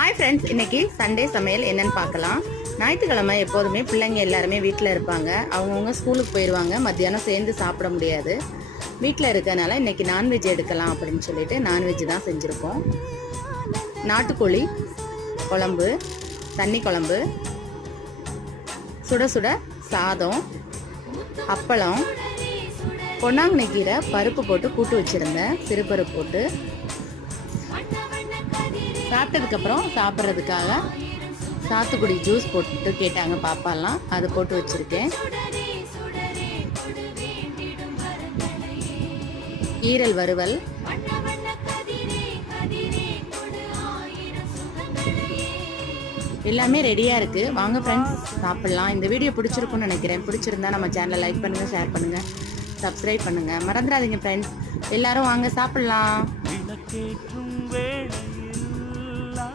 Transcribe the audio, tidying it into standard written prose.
Hi friends, இன்னைக்கு Sunday சமையல் என்னன்னு பார்க்கலாம். ஞாயிற்றுக்கிழமை எப்போதுமே பிள்ளைங்க எல்லாருமே வீட்டில் இருப்பாங்க. அவங்கவுங்க ஸ்கூலுக்கு போயிடுவாங்க. மத்தியானம் சேர்ந்து சாப்பிட முடியாது. வீட்டில் இருக்கனால இன்னைக்கு நான்வெஜ் எடுக்கலாம் அப்படின்னு சொல்லிட்டு நான்வெஜ் தான் செஞ்சுருக்கோம். நாட்டுக்கோழி குழம்பு, தண்ணி குழம்பு, சுட சுட சாதம், அப்பளம், பொன்னாங்கண்ணி கீரை பருப்பு போட்டு கூட்டு வச்சுருந்தேன். சிறுபருப்பு போட்டு சாப்பிட்டதுக்கப்புறம் சாப்பிட்றதுக்காக சாத்துக்குடி ஜூஸ் போட்டு கேட்டாங்க பாப்பாலாம். அது போட்டு வச்சுருக்கேன். ஈரல் வறுவல், எல்லாமே ரெடியாக இருக்குது. வாங்க ஃப்ரெண்ட்ஸ் சாப்பிட்லாம். இந்த வீடியோ பிடிச்சிருக்குன்னு நினைக்கிறேன். பிடிச்சிருந்தா நம்ம சேனலை லைக் பண்ணுங்கள், ஷேர் பண்ணுங்கள், சப்ஸ்கிரைப் பண்ணுங்கள். மறந்துடாதீங்க ஃப்ரெண்ட்ஸ். எல்லோரும் வாங்க சாப்பிட்லாம்.